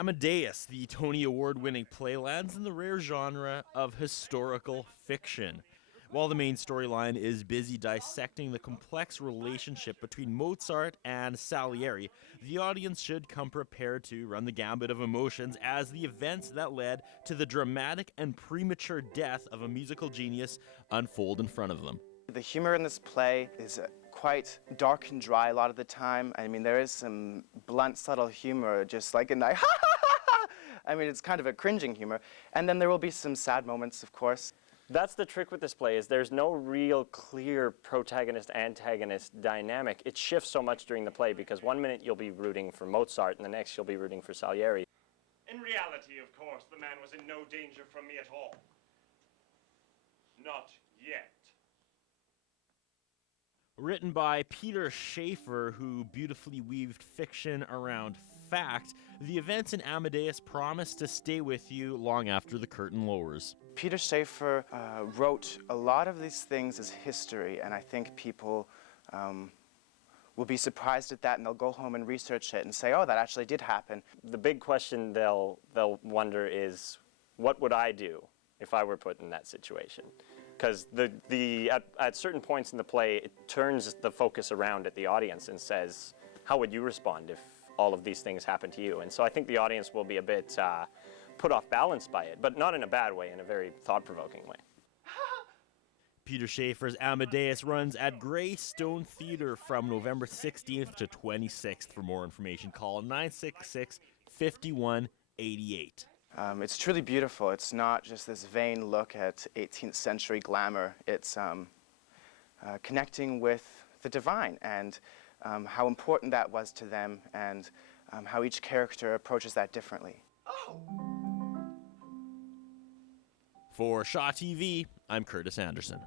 Amadeus, the Tony Award-winning play, lands in the rare genre of historical fiction. While the main storyline is busy dissecting the complex relationship between Mozart and Salieri, the audience should come prepared to run the gambit of emotions as the events that led to the dramatic and premature death of a musical genius unfold in front of them. The humor in this play is quite dark and dry a lot of the time. I mean, there is some blunt, subtle humor, just like in that, ha ha ha ha! I mean, it's kind of a cringing humor. And then there will be some sad moments, of course. That's the trick with this play, is there's no real clear protagonist-antagonist dynamic. It shifts so much during the play because one minute you'll be rooting for Mozart and the next you'll be rooting for Salieri. In reality, of course, the man was in no danger from me at all. Not yet. Written by Peter Schaefer, who beautifully weaved fiction around fact, the events in Amadeus promise to stay with you long after the curtain lowers. Peter Schaefer wrote a lot of these things as history, and I think people will be surprised at that, and they'll go home and research it and say, oh, that actually did happen. The big question they'll wonder is, what would I do if I were put in that situation? Because at certain points in the play, it turns the focus around at the audience and says, how would you respond if all of these things happened to you? And so I think the audience will be a bit put off balance by it, but not in a bad way, in a very thought-provoking way. Peter Schaefer's Amadeus runs at Greystone Theatre from November 16th to 26th. For more information, call 966-5188. It's truly beautiful. It's not just this vain look at 18th century glamour. It's connecting with the divine and how important that was to them, and how each character approaches that differently. Oh! For Shaw TV, I'm Curtis Anderson.